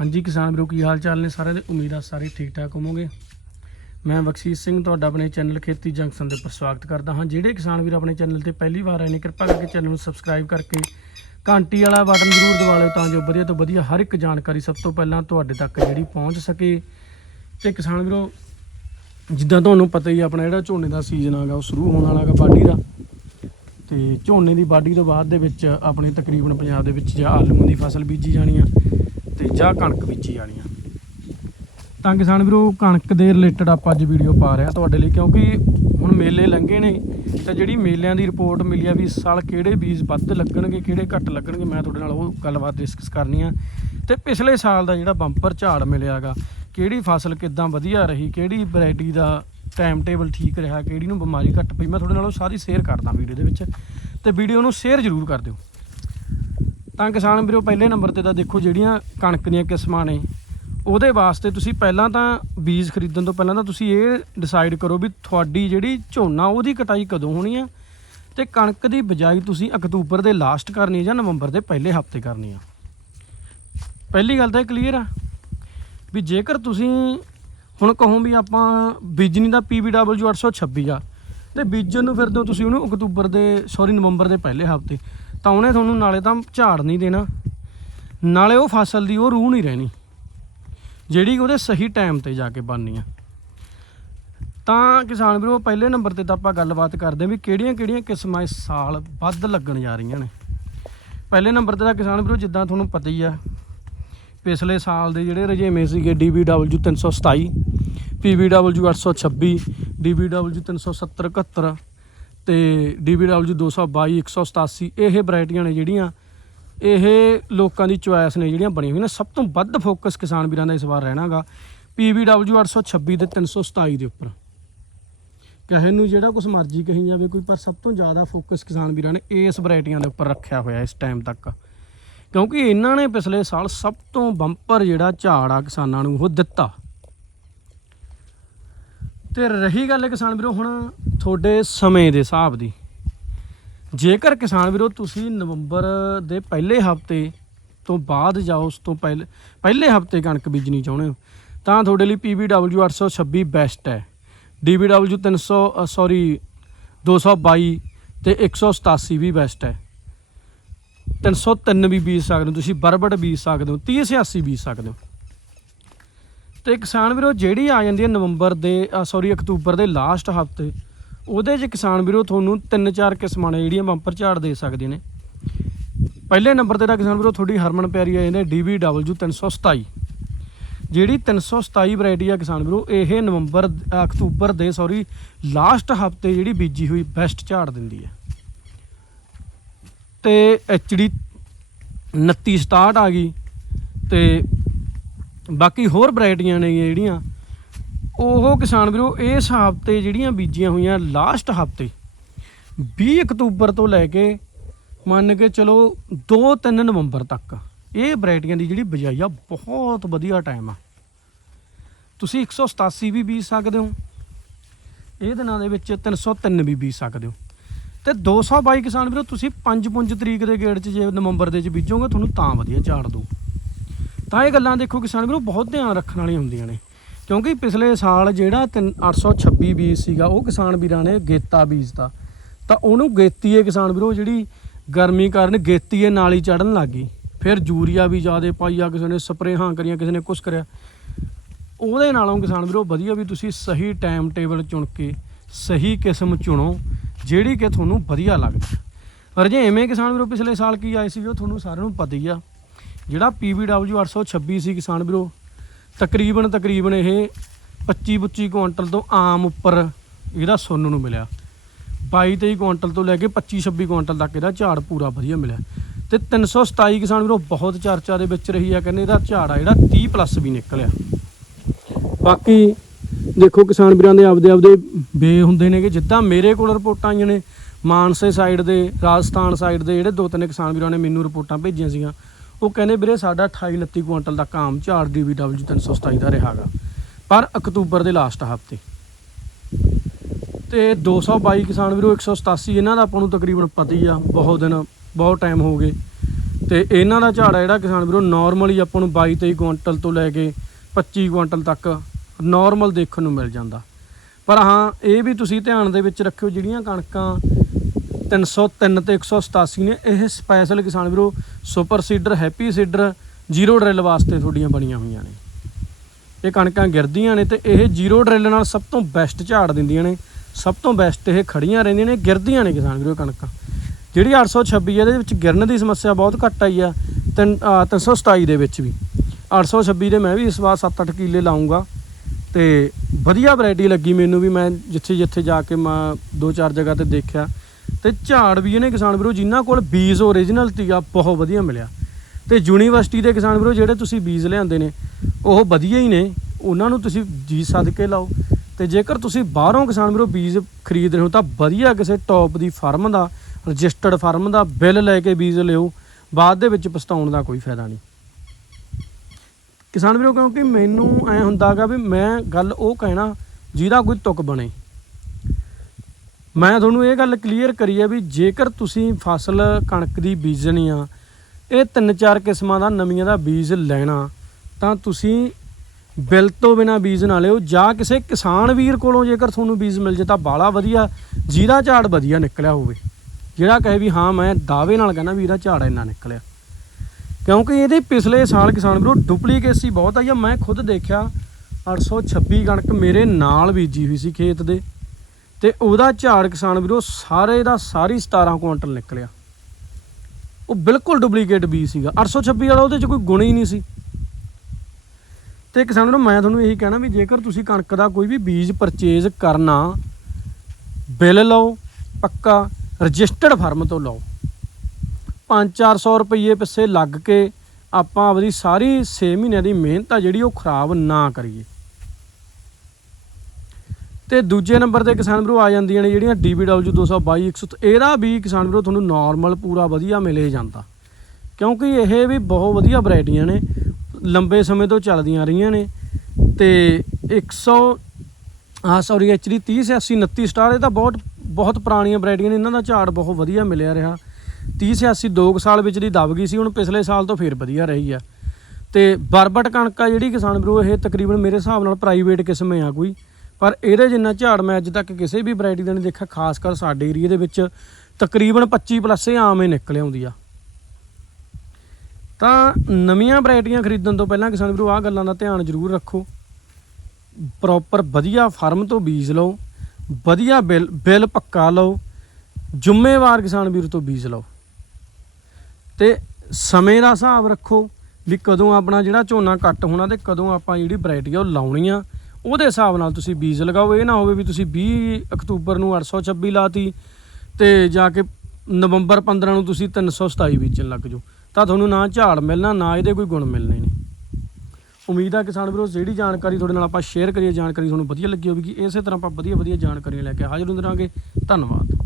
ਹਾਂਜੀ ਕਿਸਾਨ ਵੀਰੋ ਕੀ ਹਾਲ ਚਾਲ ਨੇ? ਸਾਰਿਆਂ ਦੇ ਉਮੀਦ ਆ ਸਾਰੇ ਠੀਕ ਠਾਕ ਹੋਵੋਗੇ। ਮੈਂ ਬਖਸ਼ੀਸ਼ ਸਿੰਘ ਤੁਹਾਡਾ ਆਪਣੇ ਚੈਨਲ ਖੇਤੀ ਜੰਕਸ਼ਨ ਦੇ ਉੱਪਰ ਸਵਾਗਤ ਕਰਦਾ ਹਾਂ। ਜਿਹੜੇ ਕਿਸਾਨ ਵੀਰ ਆਪਣੇ ਚੈਨਲ ਤੇ ਪਹਿਲੀ ਵਾਰ ਆਏ ਨੇ ਕਿਰਪਾ ਕਰਕੇ ਚੈਨਲ ਨੂੰ ਸਬਸਕ੍ਰਾਈਬ ਕਰਕੇ ਘੰਟੀ ਵਾਲਾ ਬਟਨ ਜ਼ਰੂਰ ਦਬਾ ਲਿਓ ਤਾਂ ਜੋ ਵਧੀਆ ਤੋਂ ਵਧੀਆ ਹਰ ਇੱਕ ਜਾਣਕਾਰੀ ਸਭ ਤੋਂ ਪਹਿਲਾਂ ਤੁਹਾਡੇ ਤੱਕ ਜਿਹੜੀ ਪਹੁੰਚ ਸਕੇ। ਤੇ ਕਿਸਾਨ ਵੀਰੋ ਜਿੱਦਾਂ ਤੁਹਾਨੂੰ ਪਤਾ ਹੀ ਆ, ਆਪਣਾ ਜਿਹੜਾ ਝੋਨੇ ਦਾ ਸੀਜ਼ਨ ਆਗਾ ਉਹ ਸ਼ੁਰੂ ਹੋਣ ਵਾਲਾ ਹੈਗਾ ਵਾਢੀ ਦਾ। ਤੇ ਝੋਨੇ ਦੀ ਵਾਢੀ ਤੋਂ ਬਾਅਦ ਦੇ ਵਿੱਚ ਆਪਣੇ ਤਕਰੀਬਨ ਪੰਜਾਬ ਦੇ ਵਿੱਚ ਜਾਂ ਆਲੂਆਂ ਦੀ ਫਸਲ ਬੀਜੀ ਜਾਣੀ ਆ ਤੇ ਜਾਂ ਕਣਕ ਬੀਜੀ ਜਾਣੀ ਆ। ਤਾਂ ਕਿਸਾਨ ਵੀਰੋ, ਕਣਕ ਦੇ ਰਿਲੇਟਡ ਆਪਾਂ ਅੱਜ ਵੀਡੀਓ ਪਾ ਰਹੇ ਰਿਹਾ ਤੁਹਾਡੇ ਲਈ ਕਿਉਂਕਿ ਹੁਣ ਮੇਲੇ ਲੰਘੇ ਨੇ ਤਾਂ ਜਿਹੜੀ ਮੇਲਿਆਂ ਦੀ ਰਿਪੋਰਟ ਮਿਲੀ ਆ ਵੀ ਇਸ ਸਾਲ ਕਿਹੜੇ ਬੀਜ ਵੱਧ ਲੱਗਣਗੇ, ਕਿਹੜੇ ਘੱਟ ਲੱਗਣਗੇ, ਮੈਂ ਤੁਹਾਡੇ ਨਾਲ ਉਹ ਗੱਲਬਾਤ ਡਿਸਕਸ ਕਰਨੀ ਆ। ਤੇ ਪਿਛਲੇ ਸਾਲ ਦਾ ਜਿਹੜਾ ਬੰਪਰ ਝਾੜ ਮਿਲਿਆਗਾ, ਕਿਹੜੀ ਫਸਲ ਕਿੱਦਾਂ ਵਧੀਆ ਰਹੀ, ਕਿਹੜੀ ਵੈਰਾਈਟੀ ਦਾ ਟਾਈਮ ਟੇਬਲ ਠੀਕ ਰਿਹਾ, ਕਿਹੜੀ ਨੂੰ ਬਿਮਾਰੀ ਘੱਟ ਪਈ, ਮੈਂ ਤੁਹਾਡੇ ਨਾਲ ਉਹ ਸਾਰੀ ਸ਼ੇਅਰ ਕਰਦਾ ਵੀਡੀਓ ਦੇ ਵਿੱਚ ਤੇ ਵੀਡੀਓ ਨੂੰ ਸ਼ੇਅਰ ਜ਼ਰੂਰ ਕਰ ਦਿਓ। ਤਾਂ ਕਿਸਾਨ ਵੀਰੋ, ਪਹਿਲੇ ਨੰਬਰ ਤੇ ਤਾਂ ਦੇਖੋ ਜਿਹੜੀਆਂ ਕਣਕ ਦੀਆਂ ਕਿਸਮਾਂ ਨੇ, ਉਹਦੇ ਵਾਸਤੇ ਤੁਸੀਂ ਪਹਿਲਾਂ ਤਾਂ ਬੀਜ ਖਰੀਦਣ ਤੋਂ ਪਹਿਲਾਂ ਤਾਂ ਤੁਸੀਂ ਇਹ ਡਿਸਾਈਡ ਕਰੋ ਵੀ ਤੁਹਾਡੀ ਜਿਹੜੀ ਝੋਨਾ, ਉਹਦੀ ਕਟਾਈ ਕਦੋਂ ਹੋਣੀ ਆ ਤੇ ਕਣਕ ਦੀ ਬਜਾਈ ਤੁਸੀਂ ਅਕਤੂਬਰ ਦੇ ਲਾਸਟ ਕਰਨੀ ਹੈ ਜਾਂ ਨਵੰਬਰ ਦੇ ਪਹਿਲੇ ਹਫ਼ਤੇ ਕਰਨੀ ਆ। ਪਹਿਲੀ ਗੱਲ ਤਾਂ ਇਹ ਕਲੀਅਰ ਆ ਵੀ ਜੇਕਰ ਤੁਸੀਂ ਹੁਣ ਕਹੋ ਵੀ ਆਪਾਂ ਬੀਜਣੀ ਦਾ PBW 826 ਆ। ਤੇ ਬੀਜਣ ਨੂੰ ਫਿਰਦੇ ਹੋ ਤੁਸੀਂ ਉਹਨੂੰ ਅਕਤੂਬਰ ਦੇ ਸੌਰੀ ਨਵੰਬਰ ਦੇ ਪਹਿਲੇ ਹਫ਼ਤੇ। ਤਾਂ ਉਹਨੇ ਤੁਹਾਨੂੰ ਨਾਲੇ ਤਾਂ ਝਾੜ ਨਹੀਂ ਦੇਣਾ। ਨਾਲੇ ਉਹ ਫਸਲ ਦੀ ਉਹ ਰੂਹ ਨਹੀਂ ਰਹਿਣੀ। ਜਿਹੜੀ ਉਹਦੇ ਸਹੀ ਟਾਈਮ ਤੇ ਜਾ ਕੇ ਬਣਨੀ ਆ। ਤਾਂ ਕਿਸਾਨ ਵੀਰੋ, ਪਹਿਲੇ ਨੰਬਰ ਤੇ ਤਾਂ ਆਪਾਂ ਗੱਲਬਾਤ ਕਰਦੇ ਹਾਂ ਵੀ ਕਿਹੜੀਆਂ-ਕਿਹੜੀਆਂ ਕਿਸਮਾਂ ਇਸ ਸਾਲ ਵੱਧ ਲੱਗਣ ਜਾ ਰਹੀਆਂ ਨੇ। ਪਹਿਲੇ ਨੰਬਰ ਤੇ ਤਾਂ ਕਿਸਾਨ ਵੀਰੋ, ਜਿੱਦਾਂ ਤੁਹਾਨੂੰ ਪਤਾ ਹੀ ਆ ਪਿਛਲੇ ਸਾਲ ਦੇ ਜਿਹੜੇ ਰਜੇਵੇਂ ਸੀਗੇ DBW 327 PBW 826 DBW 370 71 ਤੇ DBW 222 187 ਇਹ ਵੈਰਾਈਟੀਆਂ ਨੇ ਜਿਹੜੀਆਂ, ਇਹ ਲੋਕਾਂ ਦੀ ਚੁਆਇਸ ਨੇ ਜਿਹੜੀਆਂ ਬਣੀ ਹੋਈਆਂ ਨੇ। ਸਭ ਤੋਂ ਵੱਧ ਫੋਕਸ ਕਿਸਾਨ ਵੀਰਾਂ ਦਾ ਇਸ ਵਾਰ ਰਹਿਣਾਗਾ PBW 826 ਤੇ 327 ਦੇ ਉੱਪਰ। ਕਹੇ ਨੂੰ ਜਿਹੜਾ ਕੁਝ ਮਰਜ਼ੀ ਕਹੀ ਜਾਵੇ ਕੋਈ, ਪਰ ਸਭ ਤੋਂ ਜ਼ਿਆਦਾ ਫੋਕਸ ਕਿਸਾਨ ਵੀਰਾਂ ਨੇ ਇਸ ਵੈਰਾਈਟੀਆਂ ਦੇ ਉੱਪਰ ਰੱਖਿਆ ਹੋਇਆ ਇਸ ਟਾਈਮ ਤੱਕ। ਕਿਉਂਕਿ ਇਹਨਾਂ ਨੇ ਪਿਛਲੇ ਸਾਲ ਸਭ ਤੋਂ ਬੰਪਰ ਜਿਹੜਾ ਝਾੜ ਆ ਕਿਸਾਨਾਂ ਨੂੰ ਉਹ ਦਿੱਤਾ। ਤੇ ਰਹੀ ਗੱਲ ਕਿਸਾਨ ਵੀਰੋ ਹੁਣ ਤੁਹਾਡੇ ਸਮੇਂ ਦੇ ਹਿਸਾਬ ਦੀ। ਜੇਕਰ ਕਿਸਾਨ ਵੀਰੋ ਤੁਸੀਂ ਨਵੰਬਰ ਦੇ ਪਹਿਲੇ ਹਫ਼ਤੇ ਤੋਂ ਬਾਅਦ ਜਾਓ ਉਸ ਤੋਂ ਪਹਿਲੇ ਪਹਿਲੇ ਹਫ਼ਤੇ ਕਣਕ ਬੀਜਣੀ ਚਾਹੁੰਦੇ ਹੋ, ਤਾਂ ਤੁਹਾਡੇ ਲਈ PBW 826 ਬੈਸਟ ਹੈ। DBW 300 ਸੌਰੀ 222 ਤੇ 187 ਵੀ ਬੈਸਟ ਹੈ। 303 ਵੀ ਬੀਜ ਸਕਦੇ ਹੋ, ਤੁਸੀਂ ਬਰਬੜ ਬੀਜ ਸਕਦੇ ਹੋ 3086 ਬੀਜ ਸਕਦੇ ਹੋ। ਤੇ ਕਿਸਾਨ ਵੀਰੋ, ਜਿਹੜੀ ਆ ਜਾਂਦੀ ਹੈ ਨਵੰਬਰ ਦੇ ਸੌਰੀ ਅਕਤੂਬਰ ਦੇ ਲਾਸਟ ਹਫ਼ਤੇ, ਉਹਦੇ 'ਚ ਕਿਸਾਨ ਵੀਰੋ ਤੁਹਾਨੂੰ ਤਿੰਨ ਚਾਰ ਕਿਸਮਾਂ ਨੇ ਜਿਹੜੀਆਂ ਬੰਪਰ ਝਾੜ ਦੇ ਸਕਦੇ ਨੇ। ਪਹਿਲੇ ਨੰਬਰ ਤੇ ਤਾਂ ਕਿਸਾਨ ਵੀਰੋ ਤੁਹਾਡੀ ਹਰਮਨ ਪਿਆਰੀ ਆ ਜਾਂਦੇ DBW 327 ਜਿਹੜੀ 327 ਵੈਰਾਈਟੀ ਆ ਕਿਸਾਨ ਵੀਰੋ, ਇਹ ਨਵੰਬਰ, ਅਕਤੂਬਰ ਦੇ ਸੌਰੀ ਲਾਸਟ ਹਫ਼ਤੇ ਜਿਹੜੀ ਬੀਜੀ ਹੋਈ ਬੈਸਟ ਝਾੜ ਦਿੰਦੀ ਹੈ। ਤੇ ਐਚਡੀ 29 ਸਟਾਰਟ ਆ ਗਈ ਤੇ ਬਾਕੀ ਹੋਰ ਵੈਰਾਈਟੀਆਂ ਨੇ ਜਿਹੜੀਆਂ, ਉਹ ਕਿਸਾਨ ਵੀਰੋ ਇਸ ਹਫ਼ਤੇ ਜਿਹੜੀਆਂ ਬੀਜੀਆਂ ਹੋਈਆਂ ਲਾਸਟ ਹਫ਼ਤੇ 20 ਅਕਤੂਬਰ ਤੋਂ ਲੈ ਕੇ ਮੰਨ ਕੇ ਚਲੋ 2-3 ਨਵੰਬਰ ਤੱਕ, ਇਹ ਵੈਰਾਈਟੀਆਂ ਦੀ ਜਿਹੜੀ ਬਿਜਾਈ ਆ ਬਹੁਤ ਵਧੀਆ ਟਾਈਮ ਆ। ਤੁਸੀਂ 187 ਵੀ ਬੀਜ ਸਕਦੇ ਹੋ ਇਹ ਦਿਨਾਂ ਦੇ ਵਿੱਚ 303 ਵੀ ਬੀਜ ਸਕਦੇ ਹੋ। ਤੇ 222 ਕਿਸਾਨ ਵੀਰੋ, ਤੁਸੀਂ 5-5 ਤਰੀਕ ਦੇ ਗੇੜ 'ਚ ਜੇ ਨਵੰਬਰ ਦੇ 'ਚ ਬੀਜੋਗੇ, ਤੁਹਾਨੂੰ ਤਾਂ ਵਧੀਆ ਝਾੜ ਦੂ ਤਾਂ ਇਹ ਗੱਲਾਂ ਦੇਖੋ ਕਿਸਾਨ ਵੀਰੋ, ਬਹੁਤ ਧਿਆਨ ਰੱਖਣ ਵਾਲੀਆਂ ਹੁੰਦੀਆਂ ਨੇ। ਕਿਉਂਕਿ ਪਿਛਲੇ ਸਾਲ ਜਿਹੜਾ ਤਿੰਨ- 826 ਬੀਜ ਸੀਗਾ, ਉਹ ਕਿਸਾਨ ਵੀਰਾਂ ਨੇ ਗੇਤਾ ਬੀਜਤਾ। ਤਾਂ ਉਹਨੂੰ ਗੇਤੀਏ ਕਿਸਾਨ ਵੀਰੋ, ਜਿਹੜੀ ਗਰਮੀ ਕਾਰਨ ਗੇਤੀਏ ਨਾਲ ਹੀ ਚੜਨ ਲੱਗ ਗਈ। ਫਿਰ ਯੂਰੀਆ ਵੀ ਜ਼ਿਆਦੇ ਪਾਈਆ ਕਿਸੇ ਨੇ ਸਪਰੇਹਾਂ ਕਰੀਆਂ, ਕਿਸੇ ਨੇ ਕੁਛ ਕਰਿਆ। ਉਹਦੇ ਨਾਲੋਂ ਕਿਸਾਨ ਵੀਰੋ, ਵਧੀਆ ਵੀ ਤੁਸੀਂ ਸਹੀ ਟਾਈਮ ਟੇਬਲ ਚੁਣ ਕੇ, ਸਹੀ ਕਿਸਮ ਚੁਣੋ। ਜਿਹੜੀ ਕਿ ਤੁਹਾਨੂੰ ਵਧੀਆ ਲੱਗਦੀ। ਪਰ ਜੇ ਐਵੇਂ ਕਿਸਾਨ ਵੀਰੋ, ਪਿਛਲੇ ਸਾਲ ਕੀ ਆਏ ਸੀ ਉਹ ਤੁਹਾਨੂੰ ਸਾਰਿਆਂ ਨੂੰ ਪਤਾ ਹੀ ਆ, ਜਿਹੜਾ PBW 826 ਸੀ ਕਿਸਾਨ ਵੀਰੋ, ਤਕਰੀਬਨ ਤਕਰੀਬਨ ਇਹ 25 25 ਕੁਇੰਟਲ ਤੋਂ ਆਮ ਉੱਪਰ ਇਹਦਾ ਸੁਣਨ ਨੂੰ ਮਿਲਿਆ। 22 23 ਕੁਇੰਟਲ ਤੋਂ ਲੈ ਕੇ 25 26 ਕੁਇੰਟਲ ਤੱਕ ਇਹਦਾ ਝਾੜ ਪੂਰਾ ਵਧੀਆ ਮਿਲਿਆ। ਤੇ 327 ਕਿਸਾਨ ਵੀਰੋ, ਬਹੁਤ ਚਰਚਾ ਦੇ ਵਿੱਚ ਰਹੀ ਆ, ਕਹਿੰਦੇ ਇਹਦਾ ਝਾੜ ਆ ਜਿਹੜਾ 30 ਪਲੱਸ ਵੀ ਨਿਕਲਿਆ। ਬਾਕੀ ਦੇਖੋ ਕਿਸਾਨ ਵੀਰਾਂ ਦੇ ਆਪਦੇ ਆਪਦੇ ਬੇ ਹੁੰਦੇ ਨੇਗੇ। ਜਿੱਦਾਂ ਮੇਰੇ ਕੋਲ ਰਿਪੋਰਟਾਂ ਆਈਆਂ ਨੇ, ਮਾਨਸੇ ਸਾਈਡ ਦੇ, ਰਾਜਸਥਾਨ ਸਾਈਡ ਦੇ ਜਿਹੜੇ ਦੋ ਤਿੰਨ ਕਿਸਾਨ ਵੀਰਾਂ ਨੇ ਮੈਨੂੰ ਰਿਪੋਰਟਾਂ ਭੇਜੀਆਂ ਸੀਗੀਆਂ, ਉਹ ਕਹਿੰਦੇ ਵੀਰੇ ਸਾਡਾ 28 29 ਕੁਇੰਟਲ ਤੱਕ ਆਮ ਝਾੜ DBW 327 ਦਾ ਰਿਹਾਗਾ ਪਰ ਅਕਤੂਬਰ ਦੇ ਲਾਸਟ ਹਫ਼ਤੇ। ਤੇ 222 ਕਿਸਾਨ ਵੀਰੋ 187 ਇਹਨਾਂ ਦਾ ਆਪਾਂ ਨੂੰ ਤਕਰੀਬਨ ਪਤਾ ਹੀ ਆ, ਬਹੁਤ ਦਿਨ, ਬਹੁਤ ਟਾਈਮ ਹੋ ਗਏ। ਤੇ ਇਹਨਾਂ ਦਾ ਝਾੜ ਆ ਜਿਹੜਾ ਕਿਸਾਨ ਵੀਰੋ ਨਾਰਮਲੀ ਆਪਾਂ ਨੂੰ 22 23 ਕੁਇੰਟਲ ਤੋਂ ਲੈ ਕੇ 25 ਕੁਇੰਟਲ ਤੱਕ ਨਾਰਮਲ ਦੇਖਣ ਨੂੰ ਮਿਲ ਜਾਂਦਾ। ਪਰ ਹਾਂ, ਇਹ ਵੀ ਤੁਸੀਂ ਧਿਆਨ ਦੇ ਵਿੱਚ ਰੱਖਿਓ, ਜਿਹੜੀਆਂ ਕਣਕਾਂ 303 ਤੇ 187 ਨੇ, ਇਹ ਸਪੈਸ਼ਲ ਕਿਸਾਨ ਵੀਰੋ super seeder happy seeder zero drill ਵਾਸਤੇ ਤੁਹਾਡੀਆਂ ਬਣੀਆਂ ਹੋਈਆਂ ਨੇ। ਇਹ ਕਣਕਾਂ ਗਿਰਦੀਆਂ ਨੇ ਤੇ ਇਹ ਜ਼ੀਰੋ ਡਰਿਲ ਨਾਲ ਸਭ ਤੋਂ ਬੈਸਟ ਝਾੜ ਦਿੰਦੀਆਂ ਨੇ। ਸਭ ਤੋਂ ਬੈਸਟ ਇਹ ਖੜੀਆਂ ਰਹਿੰਦੀਆਂ ਨੇ, ਗਿਰਦੀਆਂ ਨੇ ਕਿਸਾਨ ਵੀਰੋ ਕਣਕਾਂ। ਜਿਹੜੀ 826 ਇਹਦੇ ਵਿੱਚ ਗਿਰਨ ਦੀ ਸਮੱਸਿਆ ਬਹੁਤ ਘੱਟ ਆਈ ਆ, ਤਿੰਨ- ਅਹ 327 ਦੇ ਵਿੱਚ ਵੀ। 826 ਦੇ ਮੈਂ ਵੀ ਇਸ ਵਾਰ 7-8 ਕਿੱਲੇ ਲਾਉਂਗਾ ਤੇ ਵਧੀਆ ਵੈਰਾਈਟੀ ਲੱਗੀ ਮੈਨੂੰ ਵੀ ਮੈਂ ਜਿੱਥੇ ਜਿੱਥੇ ਜਾ ਕੇ ਮੈਂ ਦੋ ਚਾਰ ਜਗ੍ਹਾ ਤੇ ਦੇਖਿਆ। ਤੇ ਝਾੜ ਵੀ ਇਹਨੇ ਕਿਸਾਨ ਵੀਰੋ ਜਿਨ੍ਹਾਂ ਕੋਲ ਬੀਜ ਓਰੀਜਨਲ ਤੀਗਾ ਬਹੁਤ ਵਧੀਆ ਮਿਲਿਆ। ਤੇ ਯੂਨੀਵਰਸਿਟੀ ਦੇ ਕਿਸਾਨ ਵੀਰੋ ਜਿਹੜੇ ਤੁਸੀਂ ਬੀਜ ਲਿਆਂਦੇ ਨੇ, ਉਹ ਵਧੀਆ ਹੀ ਨੇ। ਉਹਨਾਂ ਨੂੰ ਤੁਸੀਂ ਜੀ ਸਦਕੇ ਲਾਓ। ਤੇ ਜੇਕਰ ਤੁਸੀਂ ਬਾਹਰੋਂ ਕਿਸਾਨ ਵੀਰੋ ਬੀਜ ਖਰੀਦ ਰਹੇ ਹੋ, ਤਾਂ ਵਧੀਆ ਕਿਸੇ ਟੌਪ ਦੀ ਫਰਮ ਦਾ ਰਜਿਸਟਰਡ ਫਰਮ ਦਾ ਬਿੱਲ ਲੈ ਕੇ ਬੀਜ ਲਿਓ। ਬਾਅਦ ਦੇ ਵਿੱਚ ਪਛਤਾਉਣ ਦਾ ਕੋਈ ਫਾਇਦਾ ਨਹੀਂ। ਕਿਸਾਨ ਵੀਰੋ, ਕਿਉਂਕਿ ਮੈਨੂੰ ਐ ਹੁੰਦਾਗਾ ਵੀ ਮੈਂ ਗੱਲ ਉਹ ਕਹਿਣਾ ਜਿਹਦਾ ਕੋਈ ਤੁਕ ਬਣੇ। ਮੈਂ ਤੁਹਾਨੂੰ ਇਹ ਗੱਲ ਕਲੀਅਰ ਕਰੀ ਹੈ ਵੀ ਜੇਕਰ ਤੁਸੀਂ ਫਸਲ ਕਣਕ ਦੀ ਬੀਜਣੀ ਆ, ਇਹ ਤਿੰਨ ਚਾਰ ਕਿਸਮਾਂ ਦਾ ਨਵੀਆਂ ਦਾ ਬੀਜ ਲੈਣਾ, ਤਾਂ ਤੁਸੀਂ ਬਿੱਲ ਤੋਂ ਬਿਨਾ ਬੀਜ ਨਾ ਲਿਓ। ਜਾਂ ਕਿਸੇ ਕਿਸਾਨ ਵੀਰ ਕੋਲੋਂ ਜੇਕਰ ਤੁਹਾਨੂੰ ਬੀਜ ਮਿਲ ਜੇ ਤਾਂ ਬਾਲਾ ਵਧੀਆ ਜੀਰਾ ਝਾੜ ਵਧੀਆ ਨਿਕਲਿਆ ਹੋਵੇ। ਜਿਹੜਾ ਕਹੇ ਵੀ ਹਾਂ, ਮੈਂ ਦਾਅਵੇ ਨਾਲ ਕਹਿੰਦਾ ਵੀ ਇਹਦਾ ਝਾੜ ਇੰਨਾ ਨਿਕਲਿਆ। ਕਿਉਂਕਿ ਇਹਦੇ ਪਿਛਲੇ ਸਾਲ ਕਿਸਾਨ ਵੀਰੋ ਡੁਪਲੀਕੇਸੀ ਬਹੁਤ ਆਈ ਆ। ਮੈਂ ਖੁਦ ਦੇਖਿਆ 826 ਕਣਕ ਮੇਰੇ ਨਾਲ ਬੀਜੀ ਹੋਈ ਸੀ ਖੇਤ ਦੇ ਤੇ ਉਹਦਾ ਝਾੜ ਕਿਸਾਨ ਵੀਰੋ ਸਾਰੇ ਦਾ ਸਾਰੀ 17 ਕੁਇੰਟਲ ਨਿਕਲਿਆ। ਉਹ ਬਿਲਕੁਲ ਡੁਪਲੀਕੇਟ ਬੀਜ ਸੀਗਾ। 826 ਵਾਲਾ ਉਹਦੇ ਚ ਕੋਈ ਗੁਣ ਹੀ ਨਹੀਂ ਸੀ। ਤੇ ਕਿਸਾਨ ਵੀਰੋ ਮੈਂ ਤੁਹਾਨੂੰ ਇਹੀ ਕਹਿਣਾ ਵੀ ਜੇਕਰ ਤੁਸੀਂ ਕਣਕ ਦਾ ਕੋਈ ਵੀ ਬੀਜ ਪਰਚੇਜ਼ ਕਰਨਾ, ਬਿੱਲ ਲਓ, ਪੱਕਾ ਰਜਿਸਟਰਡ ਫਰਮ ਤੋਂ ਲਓ। 5-400 ਰੁਪਏ ਪਿੱਛੇ ਲੱਗ ਕੇ ਆਪਾਂ ਆਪਦੀ ਸਾਰੀ 6 ਮਹੀਨਿਆਂ ਦੀ ਮਿਹਨਤ ਆ ਜਿਹੜੀ ਉਹ ਖਰਾਬ ਨਾ ਕਰੀਏ। ਤੇ ਦੂਜੇ ਨੰਬਰ ਤੇ ਕਿਸਾਨ ਵੀਰੋ ਆ ਜਾਂਦੀਆਂ ਨੇ ਜਿਹੜੀਆਂ DBW 222 100 ਇਹਦਾ ਵੀ ਕਿਸਾਨ ਵੀਰੋ ਤੁਹਾਨੂੰ ਨਾਰਮਲ ਪੂਰਾ ਵਧੀਆ ਮਿਲੇ ਜਾਂਦਾ। ਕਿਉਂਕਿ ਇਹ ਵੀ ਬਹੁਤ ਵਧੀਆ ਵੈਰਾਈਟੀਆਂ ਨੇ, ਲੰਬੇ ਸਮੇਂ ਤੋਂ ਚੱਲਦੀਆਂ ਰਹੀਆਂ ਨੇ ਤੇ 100 ਆ ਸੌਰੀ ਐਚਡੀ 30 80 29 ਸਟਾਰ ਇਹ ਤਾਂ ਬਹੁਤ ਬਹੁਤ ਪੁਰਾਣੀਆਂ ਵੈਰਾਈਟੀਆਂ ਨੇ, ਇਹਨਾਂ ਦਾ ਝਾੜ ਬਹੁਤ ਵਧੀਆ ਮਿਲਿਆ ਰਿਹਾ। 30 80 ਦੋ ਕੁ ਸਾਲ ਵਿੱਚ ਦੀ ਦਬ ਗਈ ਸੀ, ਹੁਣ ਪਿਛਲੇ ਸਾਲ ਤੋਂ ਫੇਰ ਵਧੀਆ ਰਹੀ ਆ। ਤੇ ਬਰਬਟ ਕਣਕ ਆ ਜਿਹੜੀ ਕਿਸਾਨ ਵੀਰੋ, ਇਹ ਤਕਰੀਬਨ ਮੇਰੇ ਹਿਸਾਬ ਨਾਲ ਪ੍ਰਾਈਵੇਟ ਕਿਸਮ ਆ ਕੋਈ। ਪਰ ਇਹਦੇ ਜਿੰਨਾ ਝਾੜ ਮੈਂ ਅੱਜ ਤੱਕ ਕਿਸੇ ਵੀ ਵੈਰਾਈਟੀ ਦਾ ਨਹੀਂ ਦੇਖਿਆ, ਖਾਸ ਕਰ ਸਾਡੇ ਏਰੀਆ ਦੇ ਵਿੱਚ ਤਕਰੀਬਨ 25 ਪਲੱਸ ਇਹ ਆਮ ਹੀ ਨਿਕਲ ਆਉਂਦੀ ਆ। ਤਾਂ ਨਵੀਆਂ ਵੈਰਾਈਟੀਆਂ ਖਰੀਦਣ ਤੋਂ ਪਹਿਲਾਂ ਕਿਸਾਨ ਵੀਰੋ, ਆਹ ਗੱਲਾਂ ਦਾ ਧਿਆਨ ਜ਼ਰੂਰ ਰੱਖੋ। ਪ੍ਰੋਪਰ ਵਧੀਆ ਫਾਰਮ ਤੋਂ ਬੀਜ ਲਓ, ਵਧੀਆ ਬਿੱਲ ਬਿੱਲ ਪੱਕਾ ਲਓ, ਜ਼ਿੰਮੇਵਾਰ ਕਿਸਾਨ ਵੀਰ ਤੋਂ ਬੀਜ ਲਓ। ਤੇ ਸਮੇਂ ਦਾ ਹਿਸਾਬ ਰੱਖੋ ਵੀ ਕਦੋਂ ਆਪਣਾ ਜਿਹੜਾ ਝੋਨਾ ਕੱਟ ਹੋਣਾ ਤੇ ਕਦੋਂ ਆਪਾਂ ਜਿਹੜੀ ਵੈਰਾਈਟੀ ਆ ਉਹ ਲਾਉਣੀ ਆ। ਉਹਦੇ ਹਿਸਾਬ ਨਾਲ ਤੁਸੀਂ ਬੀਜ ਲਗਾਓ। ਇਹ ਨਾ ਹੋਵੇ ਵੀ ਤੁਸੀਂ 20 ਅਕਤੂਬਰ ਨੂੰ 826 ਲਾਤੀ ਤੇ ਜਾ ਕੇ ਨਵੰਬਰ 15 ਨੂੰ ਤੁਸੀਂ 327 ਬੀਜਣ ਲੱਗ ਜਾਓ। ਤਾਂ ਤੁਹਾਨੂੰ ਨਾ ਝਾੜ ਮਿਲਣਾ, ਨਾ ਇਹਦੇ ਕੋਈ ਗੁਣ ਮਿਲਣੇ ਨੇ। ਉਮੀਦ ਆ ਕਿਸਾਨ ਵੀਰੋ, ਜਿਹੜੀ ਜਾਣਕਾਰੀ ਤੁਹਾਡੇ ਨਾਲ ਆਪਾਂ ਸ਼ੇਅਰ ਕਰੀਏ, ਜਾਣਕਾਰੀ ਤੁਹਾਨੂੰ ਵਧੀਆ ਲੱਗੀ ਹੋਵੇਗੀ। ਇਸੇ ਤਰ੍ਹਾਂ ਆਪਾਂ ਵਧੀਆ ਵਧੀਆ ਜਾਣਕਾਰੀਆਂ ਲੈ ਕੇ ਹਾਜ਼ਰ ਹੁੰਦੇ ਰਹਾਂਗੇ। ਧੰਨਵਾਦ।